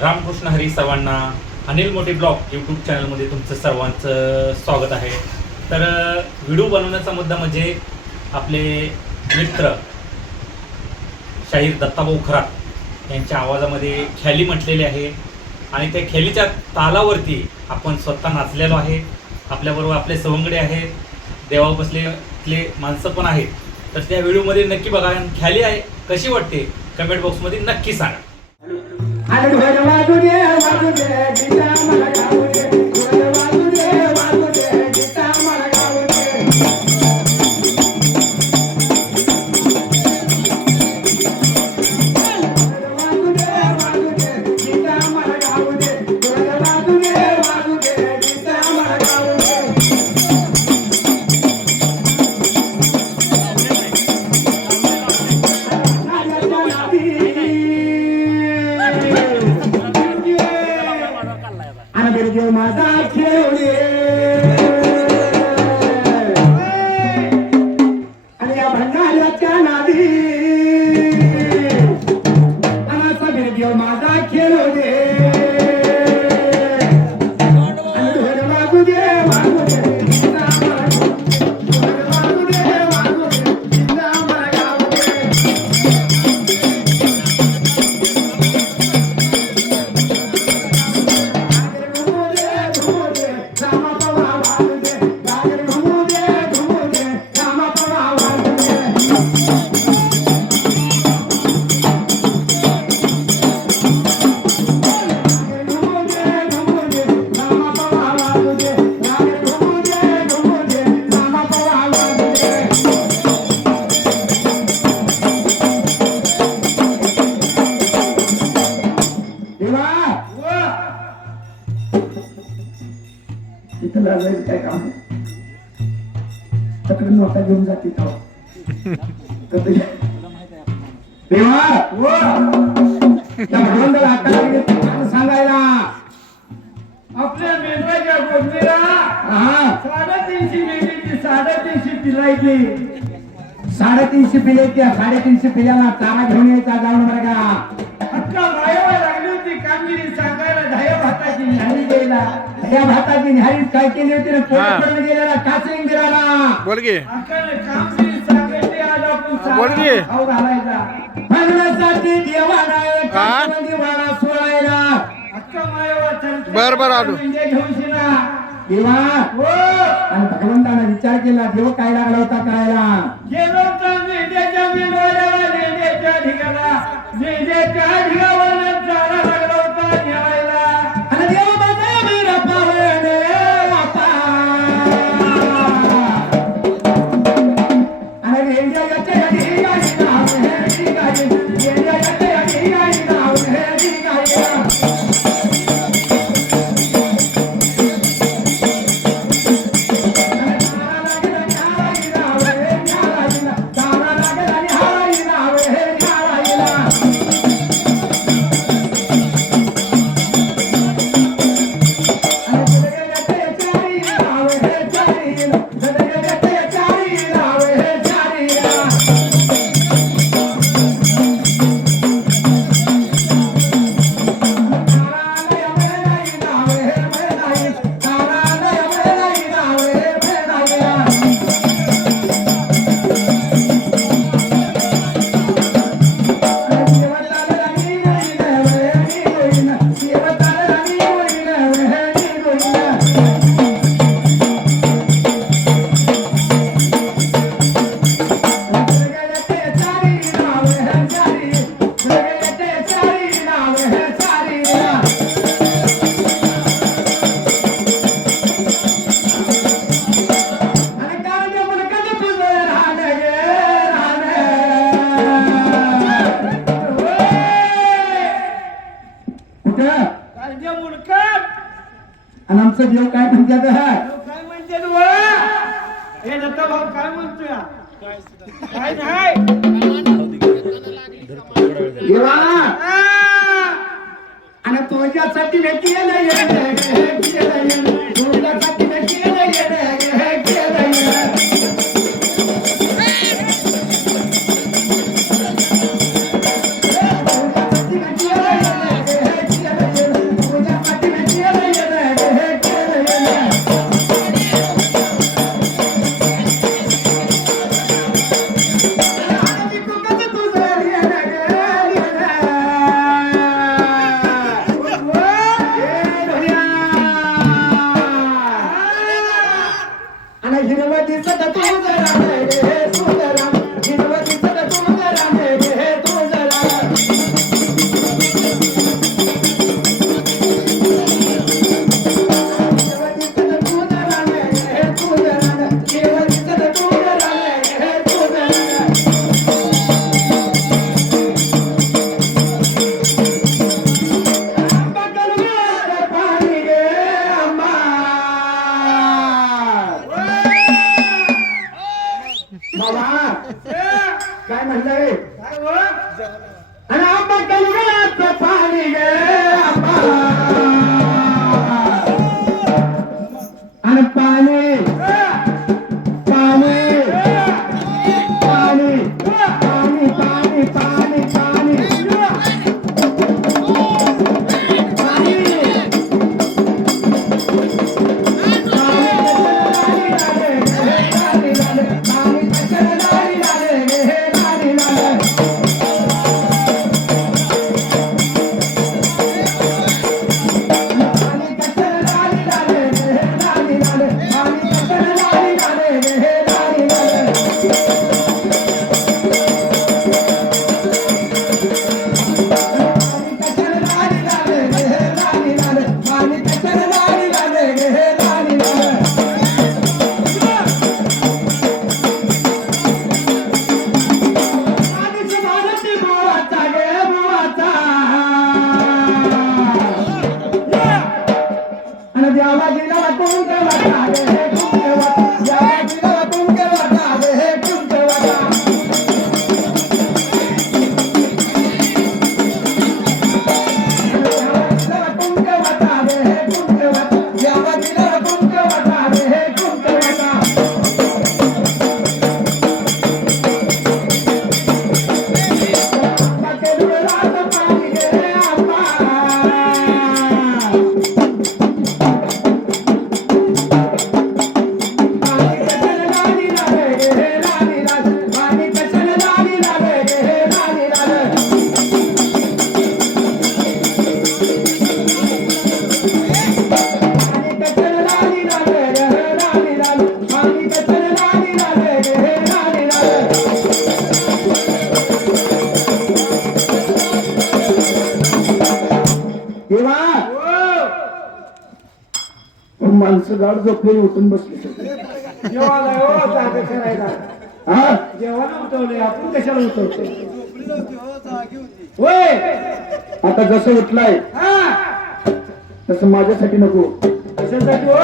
रामकृष्ण हरी सर्वांना अनिल मोठे blog YouTube चॅनलमध्ये तुमचं सर्वांचं स्वागत आहे। तर व्हिडिओ बनवण्याचा मुद्दा म्हणजे आपले मित्र शाहीर दत्ताभाऊ खरात यांच्या आवाजामध्ये ख्याली म्हटलेली आहे आणि त्या ख्यालीच्या तालावरती आपण स्वतः नाचलेलो आहे। आपल्याबरोबर आपले सवंगडे आहेत, देवा बसलेले माणसं पण आहेत। तर त्या व्हिडिओमध्ये नक्की बघा, ख्याली आहे कशी वाटते कमेंट बॉक्समध्ये नक्की सांगा। काय काम तकडे नोटा घेऊन जाते सांगायला आपल्या मेंढराच्या गोष्टीला 350 मेंढीची 350 पिलायची 350 पिल्याची 350 पिल्याला चारा घेऊन यायचा जाऊन बरं का अक्का वायवा लागली होती कामगिरी सांगायला दह्या भाताची न्यारी द्यायला दह्या भाताची न्यारी काय केली होती ना पोटाकडे गेलेला कासिंग गिराला बोल की अक्काने कामगिरी सांगायची आज आपण बोल की खाऊ घालायचा भगवानासाठी देवाला कामगिरी वाला सोडायला अक्का मायवा बर आलो घेऊन ना देवा हो आणि भगवंताने विचार केला देव काय लागला होता करायला गेलो तर मेंढ्याच्या मेंढवाल्याला मेंढ्याच्या ढिगाला मेंढ्याच्या ढिगावर चारा लागला होता न्यायला आणि देव माझा मेरा पावणे बापा आणि मेंढ्याच्या ढिगाला नाव हे ढिगाला मेंढ्याच्या ढिगाला नाव हे ढिगाला आणि आमचं देव काय म्हणतात काय म्हणते हे दत्ताभाऊ काय म्हणतोय काय नाही आणि तुझ्यासाठी माणसं गाड झोपलेली उठून बसली सगळी. जेवायला हो जागा करायला हा जेवायला उठवलंय आपण कशाला उठवतो होय आता जसं उठलाय हा तसं माझ्यासाठी नको कशासाठी हो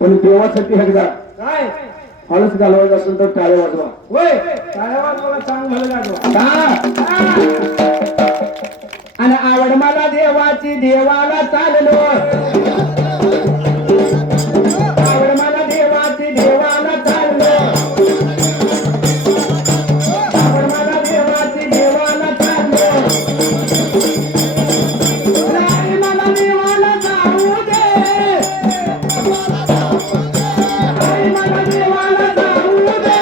पण देवासाठी एकदा काय हळस घालवायचं असेल तर टाळे वाजवा. होय टाळ्यावर मला चांगलं लागलो का? आणि आवड मला देवाची देवाला चाललो आवड मला देवाची देवाला चाललो आवड मला देवाची देवाला चाललो नाही मला देवाला जाऊ दे नाही मला देवाला जाऊ दे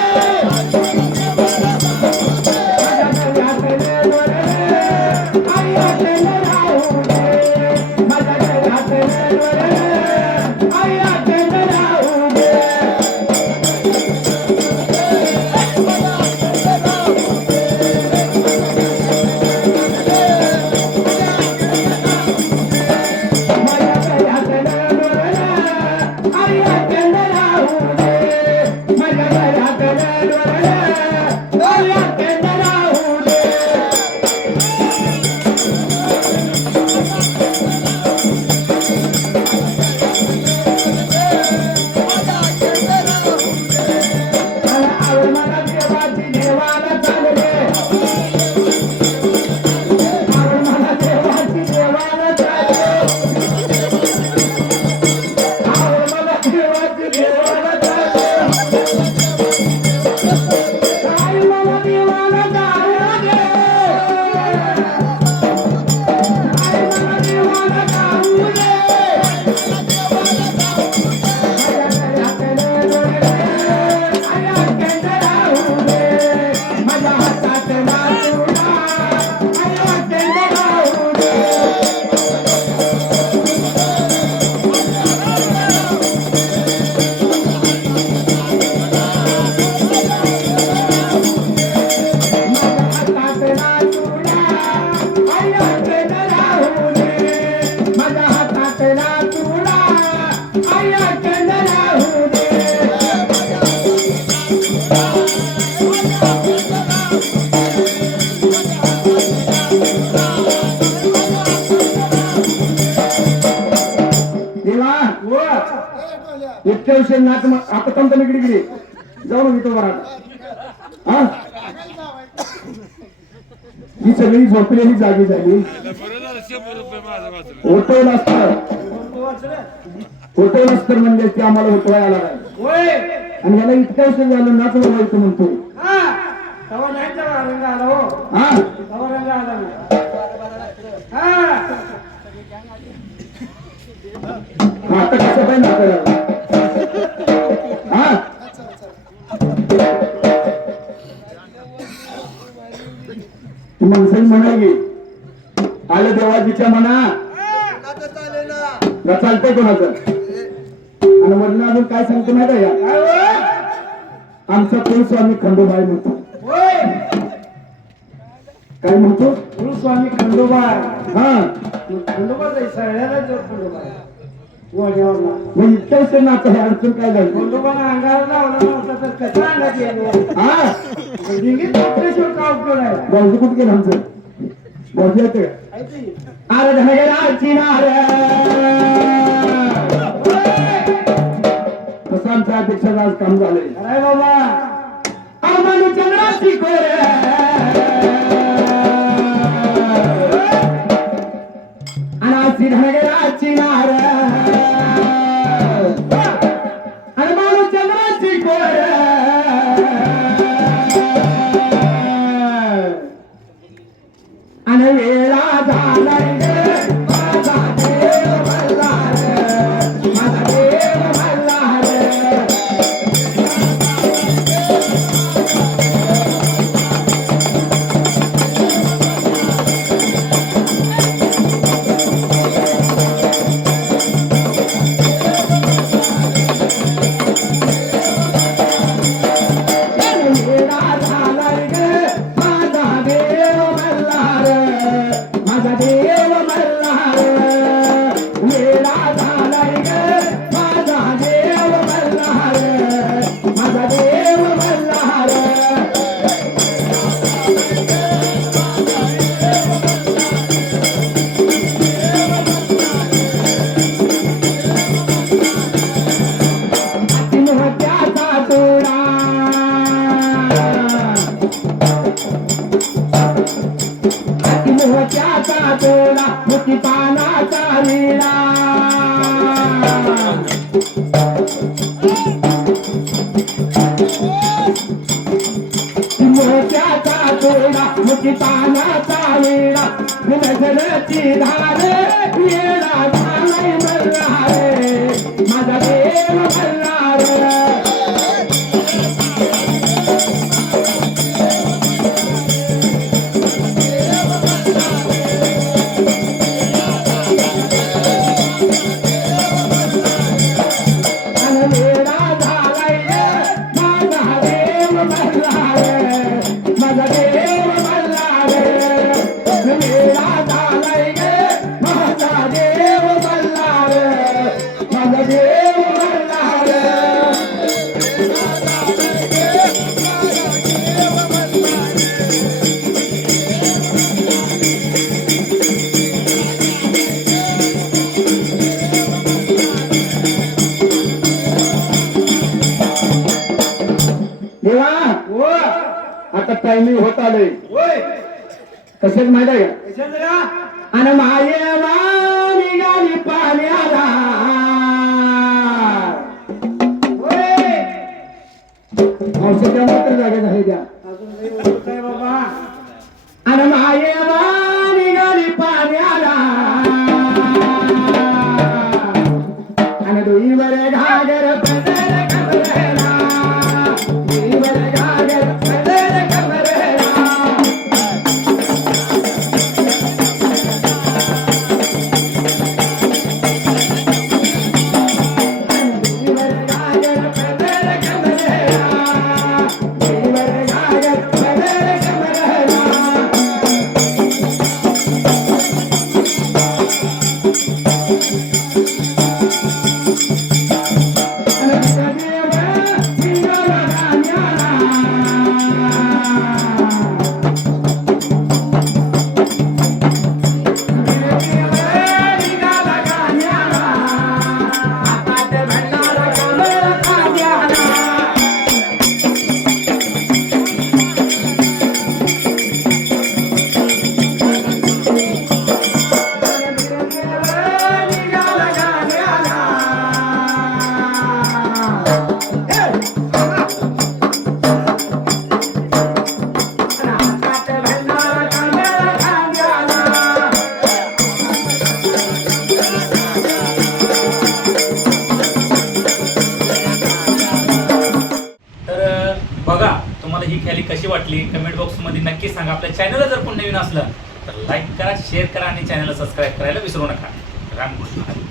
इतक्या विषय नाच आता थांबतो इकडे इकडे जाऊ घेतो बरा हा ही सगळी झोपलेली जागी झाली उठवलं असतं उठवलं असतं म्हणजे ते आम्हाला उठवायला लागेल होय आणि याला इतक्या विषय झालं नाच बघायचं म्हणतो हा तवा नाही तेव्हा रंग आला हो हा तवा रंग आला ना हा आता कसं पाहिजे नाचायला हा माणसाही म्हणाली आलं देवाजीच्या मना चालतंय कोणाचं आणि मधलं अजून काय सांगतो माहिती आहे का आमचा कुलस्वामी खंडोबाई म्हणतो होय काय म्हणतो गुरुस्वामी खंडोबा हा खंडोबा सगळ्याला जो खंडोबा वड्यावरला मग इतक्या विषय नाचायला अडचण काय झाली खंडोबाला अंगाला लावला नव्हता तर कसा अंगात येतो हा डिंगीत ऑपरेशन का उपयोग आहे भाऊजी कुठे गेलं आमचं भाऊजी येते अरे धनगराची नार तसं आमच्या अपेक्षा आज काम झालंय अरे बाबा आम्हाला चंद्राची कोर अनाची धनगराची नार आणि माणूस चंद्राची कोर आणि वेळा झाला माझा देव मल्हार माझा देव मल्हार माझा देव मोत्याचा तोडा मोती पानाचा विडा मोत्याचा तोडा मोती पानाचा विडा नजरची धार येडा झालाय मल्हार माझा देव मल्हार देवा हो आता टायमिंग होत आलंय होय कशात माहिती आहे का कशाचं रा? आणि मायेवा निघाली पाण्याला होय औषधा मात्र जागा झाली त्या अजून लई ओळख आहे बाबा आणि मायेवा निघाली पाण्याला आणि डोईवर घागर पदर कमरेला डोईवर घागर पदर कमरेला डोईवर घागर पदर कमरेला डोईवर घागर पदर कमरेला तर बघा तुम्हाला ही खेळी कशी वाटली कमेंट बॉक्समध्ये नक्की सांगा. आपल्या चॅनलला जर कोण नवीन असलं तर लाईक करा, शेअर करा आणि चॅनलला सबस्क्राईब करायला विसरू नका. रामकृष्ण.